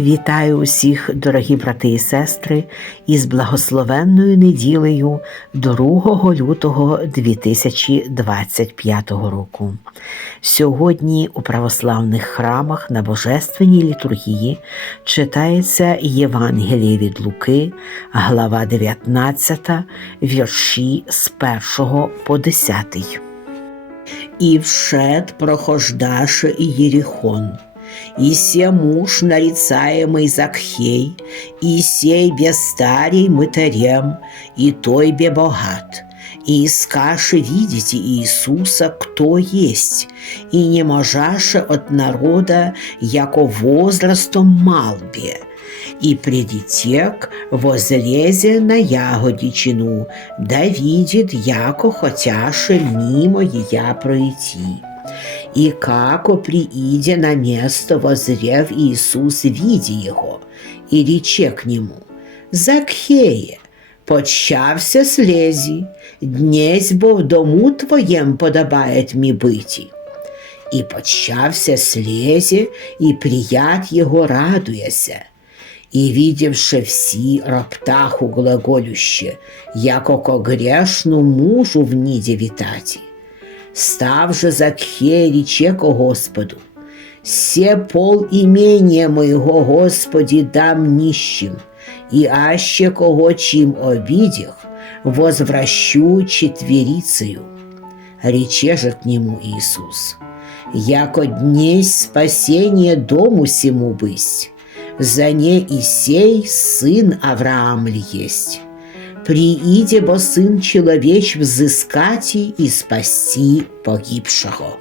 Вітаю усіх, дорогі брати і сестри, із благословенною неділею 2 лютого 2025 року. Сьогодні у православних храмах на Божественній літургії читається Євангеліє від Луки, глава 19, вірші з 1 по 10. И вшед прохождаше и Ерихон, и се муж, нарицаемый Закхей, и сей бестарий мытарем, и той бе богат, и искаше видите Иисуса, кто есть, и не можаше от народа, яко возрастом мал бе, и предитек возлезе на ягодичину, да видит, яко хотяше мимо ея пройти. И како прииде на место, возрев Иисус, види его, и рече к нему, «Закхеє, почався слезі, днесь бо в дому твоєм подобает мі биті». І почався слезе, і прият його радується. И, видевши всі роптаху глаголюще, яко ко грешну мужу в ниде витати. Став же Закхей рече ко Господу, «Се пол имения моего, Господи, дам нищим, и аще кого чим обидях, возвращу четверицею». Рече же к нему Иисус, «Яко днесь спасение дому сему бысть, за не и сей сын Авраам ли есть. Прииде бо сын человеч взыскати и спасти погибшого.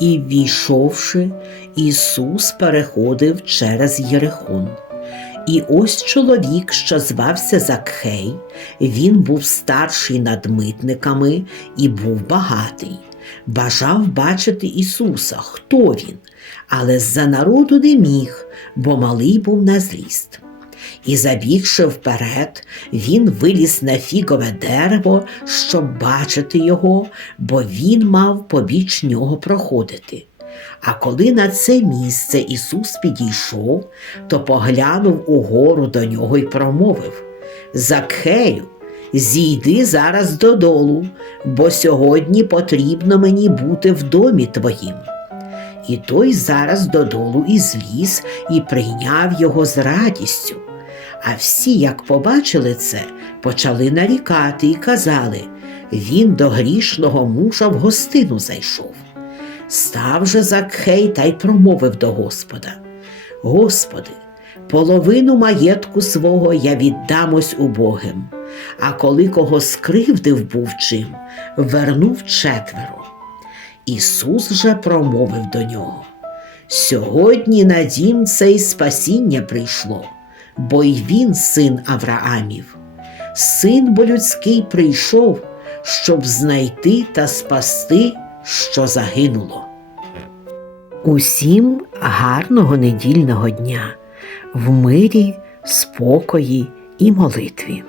І війшовши, Ісус переходив через Єрихон. І ось чоловік, що звався Закхей, він був старший над митниками і був багатий. Бажав бачити Ісуса, хто він, але з-за народу не міг, бо малий був на зріст. І забігши вперед, він виліз на фігове дерево, щоб бачити його, бо він мав побіч нього проходити. А коли на це місце Ісус підійшов, то поглянув угору до нього й промовив Закхею, зійди зараз додолу, бо сьогодні потрібно мені бути в домі твоїм. І той зараз додолу і зліз і прийняв його з радістю. А всі, як побачили це, почали нарікати і казали він до грішного мужа в гостину зайшов. Став же Закхей та й промовив до Господа: Господи, половину маєтку свого я віддамось убогим, а коли кого скривдив був чим, вернув четверо. Ісус же промовив до нього: Сьогодні на дім цей спасіння прийшло, бо й він син Авраамів. Син бо людський прийшов, щоб знайти та спасти, що загинуло. Усім гарного недільного дня в мирі, спокої і молитві.